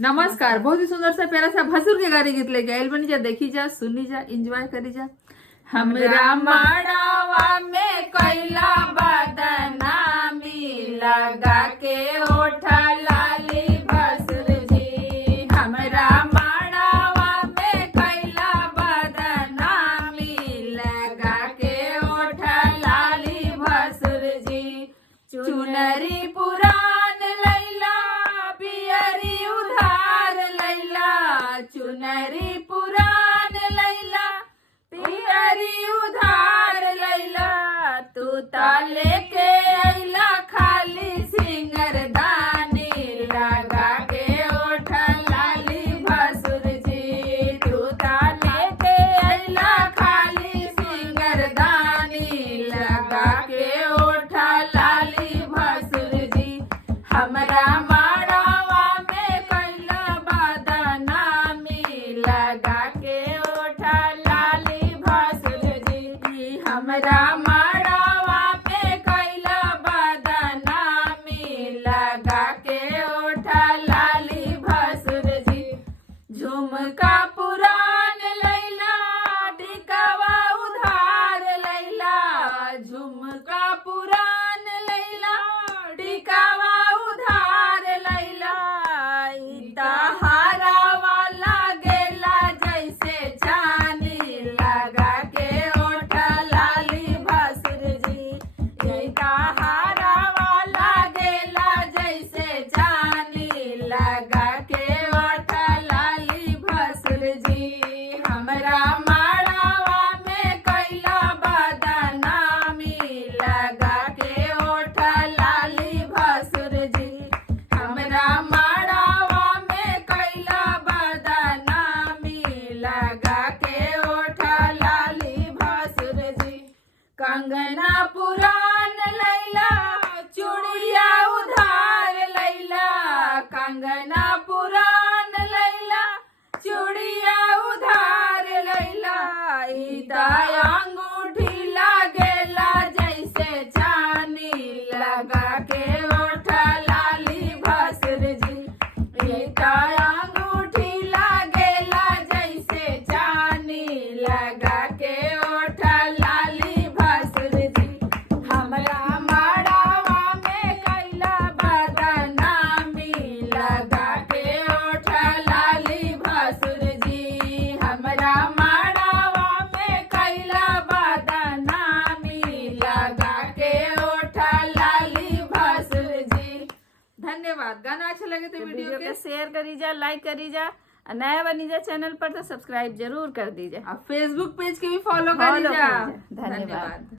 नमस्कार। बहुत ही सुंदर सा प्यारा सा भसुर के गाड़ी गीत लेके आयल बनी जा, देखी जा, सुनी जा, एंजॉय करी जा। हमरा माड़ावा में कैला बदनामी लगा के ओठा लाली भसुर जी। हमरा माड़ावा में कैला बदनामी लगा के ओठा लाली भसुर जी। चुनरी पुरान लैला पियरी उधार लैला, चुनरी पुरान लैला पियरी उधार लैला। तू ता लेके अइला खाली सिंगरदानी लगा के ओठा लाली भसुर जी। तू ता लेके अइला खाली सिंगरदानी लगा के ओठा लाली भसुर जी। हमरा माड़ावा में कैला बदनामी लगा के ओठा लाली भसुर जी। हमरा माड़ावा में कैला बदनामी लगा के ओठा लाली भसुर जी। झुमका पुरान लैला टिकावा उधार लैला, झुमका पुरान लैला टिकावा उधार लैला। इताहारा वाला गेला जैसे चानी लगा के ओठा लाली भसुर जी। इताहारा वाला गेला जैसे चानी लगा के ओठा लाली भसुर जी। हमरा माड़ावा में कैला बदनामी लगा के ओठा लाली भसुर जी। हमरा माड़ावा में कैला बदनामी लगा के ओठा लाली भसुर जी। कंगना पुरान लैला चूड़िया उधार लैला, कंगना पुरान लैला चूड़िया उधार लैला। इता अंगूठी लागेला जैसे चानी लगा के ओठा लाली भसुर जी। इता अंगूठी लागेला जैसे चानी लगा के ओठा लाली भसुर जी। हमरा माड़ावा में कैला बदनामी लगा के ओठा लाली भसुर जी। हमरा माड़ावा में कैला बदनामी लगा के ओठा लाली भसुर जी। धन्यवाद। गाना अच्छा लगे तो वीडियो के शेयर करी जा, लाइक करी जा, नया बनी जा चैनल पर तो सब्सक्राइब जरूर कर दीजिए। फेसबुक पेज के भी फॉलो करी जा। धन्यवाद।